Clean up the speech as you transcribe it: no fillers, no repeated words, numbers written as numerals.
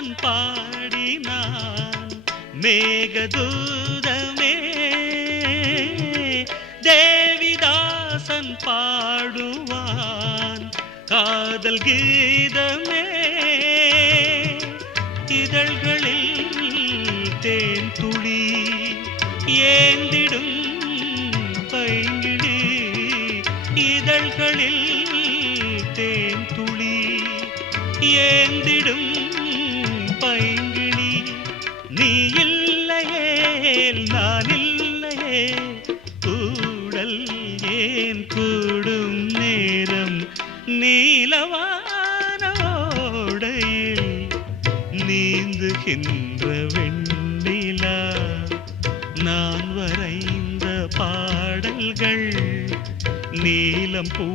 தேவதாசன் பாடினான் மேகதூதமே தேவிதாசன் பாடுவான் காதல் கீதமே இதழ்களில் தேன் துளி ஏந்திடும் பைங்கிழி இதழ்களில் தேன் துளி ஏந்திடும் பைங்கிழி நீ இல்லையேல் நான் இல்லையே கூடல் ஏன் கூடும் நேரம் நீலவான ஓடையில் நீந்துகின்ற வெண்ணிலா நான் வரைந்த பாடல்கள் நீலம் பூ